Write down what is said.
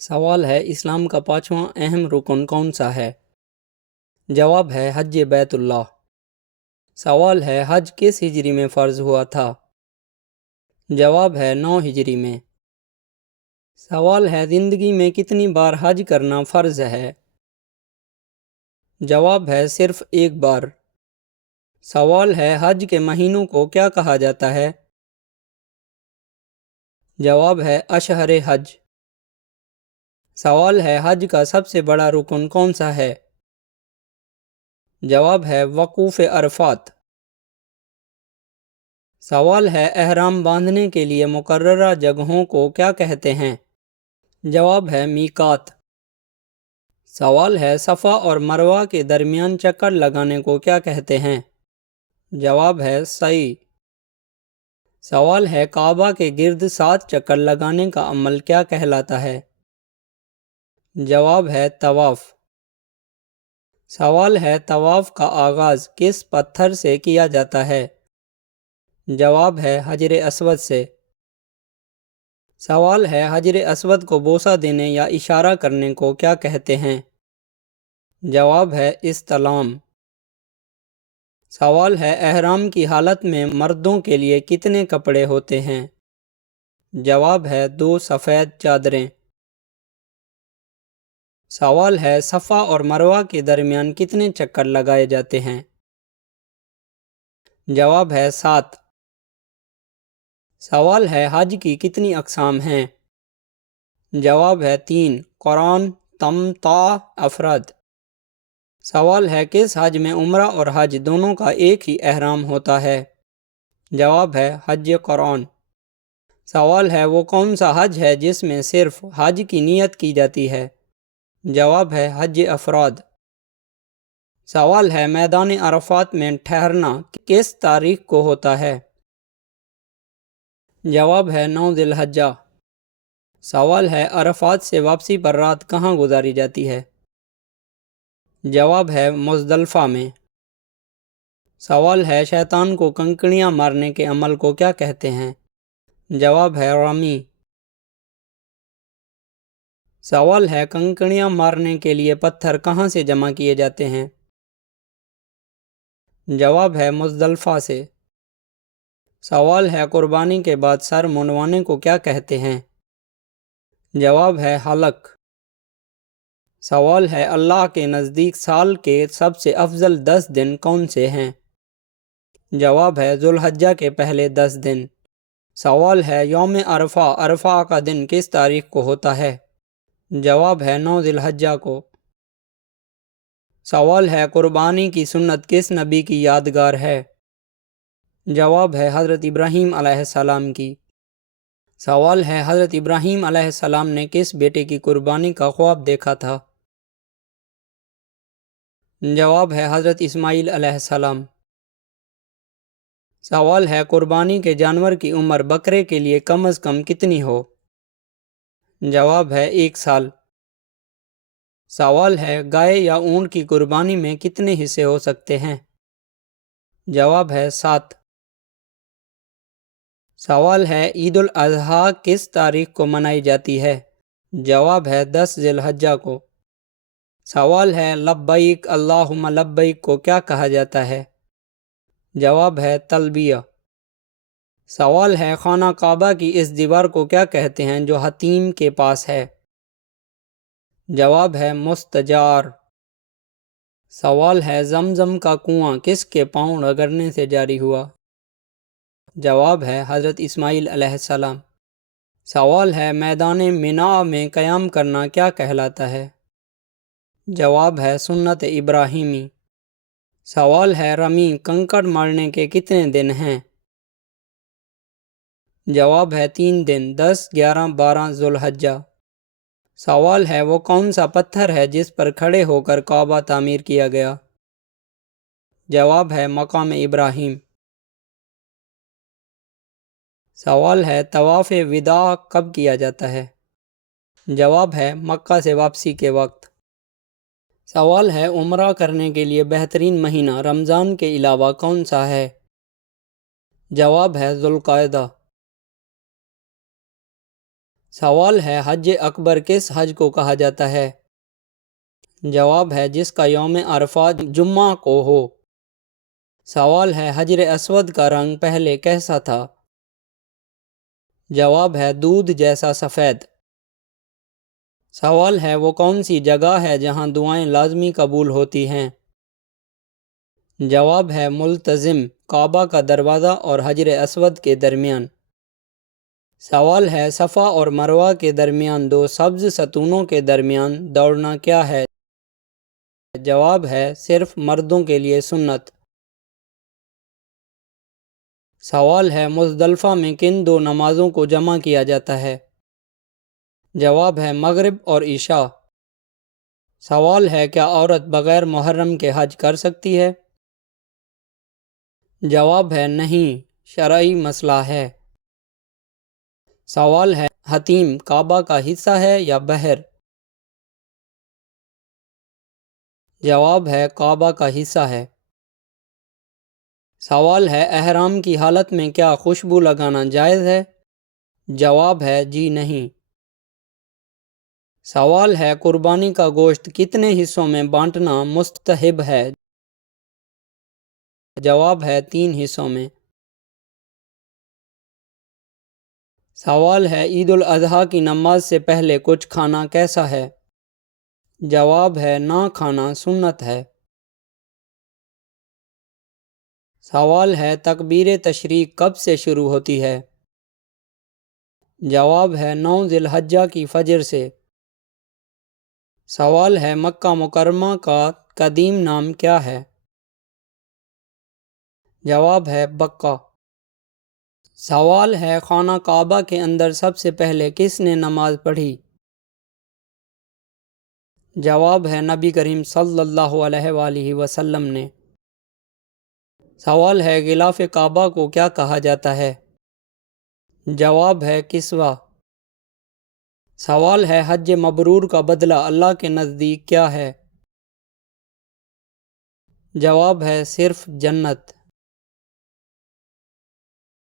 سوال ہے اسلام کا پانچواں اہم رکن کون سا ہے؟ جواب ہے حج بیت اللہ۔ سوال ہے حج کس ہجری میں فرض ہوا تھا؟ جواب ہے 9 ہجری میں۔ سوال ہے زندگی میں کتنی بار حج کرنا فرض ہے؟ جواب ہے صرف ایک بار۔ سوال ہے حج کے مہینوں کو کیا کہا جاتا ہے؟ جواب ہے اشہر حج۔ سوال ہے حج کا سب سے بڑا رکن کون سا ہے؟ جواب ہے وقوف عرفات۔ سوال ہے احرام باندھنے کے لیے مقررہ جگہوں کو کیا کہتے ہیں؟ جواب ہے میقات۔ سوال ہے صفا اور مروہ کے درمیان چکر لگانے کو کیا کہتے ہیں؟ جواب ہے سعی۔ سوال ہے کعبہ کے گرد 7 چکر لگانے کا عمل کیا کہلاتا ہے؟ جواب ہے طواف۔ سوال ہے طواف کا آغاز کس پتھر سے کیا جاتا ہے؟ جواب ہے حجر اسود سے۔ سوال ہے حجر اسود کو بوسہ دینے یا اشارہ کرنے کو کیا کہتے ہیں؟ جواب ہے استلام۔ سوال ہے احرام کی حالت میں مردوں کے لیے کتنے کپڑے ہوتے ہیں؟ جواب ہے 2 سفید چادریں۔ سوال ہے صفا اور مروہ کے درمیان کتنے چکر لگائے جاتے ہیں؟ جواب ہے 7۔ سوال ہے حج کی کتنی اقسام ہیں؟ جواب ہے 3: قران، تمتع، افراد۔ سوال ہے کس حج میں عمرہ اور حج دونوں کا ایک ہی احرام ہوتا ہے؟ جواب ہے حج قران۔ سوال ہے وہ کون سا حج ہے جس میں صرف حج کی نیت کی جاتی ہے؟ جواب ہے حج افراد۔ سوال ہے میدان عرفات میں ٹھہرنا کس تاریخ کو ہوتا ہے؟ جواب ہے 9 ذی الحجہ۔ سوال ہے عرفات سے واپسی پر رات کہاں گزاری جاتی ہے؟ جواب ہے مزدلفہ میں۔ سوال ہے شیطان کو کنکریاں مارنے کے عمل کو کیا کہتے ہیں؟ جواب ہے رمی۔ سوال ہے کنکریاں مارنے کے لیے پتھر کہاں سے جمع کیے جاتے ہیں؟ جواب ہے مزدلفہ سے۔ سوال ہے قربانی کے بعد سر منڈوانے کو کیا کہتے ہیں؟ جواب ہے حلق۔ سوال ہے اللہ کے نزدیک سال کے سب سے افضل 10 دن کون سے ہیں؟ جواب ہے ذو الحجہ کے پہلے 10 دن۔ سوال ہے یوم عرفہ، عرفہ کا دن کس تاریخ کو ہوتا ہے؟ جواب ہے 9 ذی الحجہ کو۔ سوال ہے قربانی کی سنت کس نبی کی یادگار ہے؟ جواب ہے حضرت ابراہیم علیہ السلام کی۔ سوال ہے حضرت ابراہیم علیہ السلام نے کس بیٹے کی قربانی کا خواب دیکھا تھا؟ جواب ہے حضرت اسماعیل علیہ السلام۔ سوال ہے قربانی کے جانور کی عمر بکرے کے لیے کم از کم کتنی ہو؟ جواب ہے 1 سال۔ سوال ہے گائے یا اونٹ کی قربانی میں کتنے حصے ہو سکتے ہیں؟ جواب ہے 7۔ سوال ہے عید الاضحیٰ کس تاریخ کو منائی جاتی ہے؟ جواب ہے 10 ذی الحجہ کو۔ سوال ہے لبیک اللہم لبیک کو کیا کہا جاتا ہے؟ جواب ہے تلبیہ۔ سوال ہے خانہ کعبہ کی اس دیوار کو کیا کہتے ہیں جو حتیم کے پاس ہے؟ جواب ہے مستجار۔ سوال ہے زمزم کا کنواں کس کے پاؤں رگڑنے سے جاری ہوا؟ جواب ہے حضرت اسماعیل علیہ السلام۔ سوال ہے میدان منی میں قیام کرنا کیا کہلاتا ہے؟ جواب ہے سنت ابراہیمی۔ سوال ہے رمی کنکر مارنے کے کتنے دن ہیں؟ جواب ہے 3 دن 10، 11، 12 ذو الحجہ۔ سوال ہے وہ کون سا پتھر ہے جس پر کھڑے ہو کر کعبہ تعمیر کیا گیا؟ جواب ہے مقام ابراہیم۔ سوال ہے طواف وداع کب کیا جاتا ہے؟ جواب ہے مکہ سے واپسی کے وقت۔ سوال ہے عمرہ کرنے کے لیے بہترین مہینہ رمضان کے علاوہ کون سا ہے؟ جواب ہے ذوالقعدہ۔ سوال ہے حج اکبر کس حج کو کہا جاتا ہے؟ جواب ہے جس کا یوم عرفات جمعہ کو ہو۔ سوال ہے حجر اسود کا رنگ پہلے کیسا تھا؟ جواب ہے دودھ جیسا سفید۔ سوال ہے وہ کون سی جگہ ہے جہاں دعائیں لازمی قبول ہوتی ہیں؟ جواب ہے ملتزم، کعبہ کا دروازہ اور حجر اسود کے درمیان۔ سوال ہے صفا اور مروہ کے درمیان دو سبز ستونوں کے درمیان دوڑنا کیا ہے؟ جواب ہے صرف مردوں کے لیے سنت۔ سوال ہے مزدلفہ میں کن دو نمازوں کو جمع کیا جاتا ہے؟ جواب ہے مغرب اور عشاء۔ سوال ہے کیا عورت بغیر محرم کے حج کر سکتی ہے؟ جواب ہے نہیں، شرعی مسئلہ ہے۔ سوال ہے حتیم کعبہ کا حصہ ہے یا بحر؟ جواب ہے کعبہ کا حصہ ہے۔ سوال ہے احرام کی حالت میں کیا خوشبو لگانا جائز ہے؟ جواب ہے جی نہیں۔ سوال ہے قربانی کا گوشت کتنے حصوں میں بانٹنا مستحب ہے؟ جواب ہے 3 حصوں میں۔ سوال ہے عید الاضحیٰ کی نماز سے پہلے کچھ کھانا کیسا ہے؟ جواب ہے نہ کھانا سنت ہے۔ سوال ہے تکبیر تشریق کب سے شروع ہوتی ہے؟ جواب ہے 9 ذی الحجہ کی فجر سے۔ سوال ہے مکہ مکرمہ کا قدیم نام کیا ہے؟ جواب ہے بقہ۔ سوال ہے خانہ کعبہ کے اندر سب سے پہلے کس نے نماز پڑھی؟ جواب ہے نبی کریم صلی اللہ علیہ وآلہ وسلم نے۔ سوال ہے غلاف کعبہ کو کیا کہا جاتا ہے؟ جواب ہے کسوہ۔ سوال ہے حج مبرور کا بدلہ اللہ کے نزدیک کیا ہے؟ جواب ہے صرف جنت۔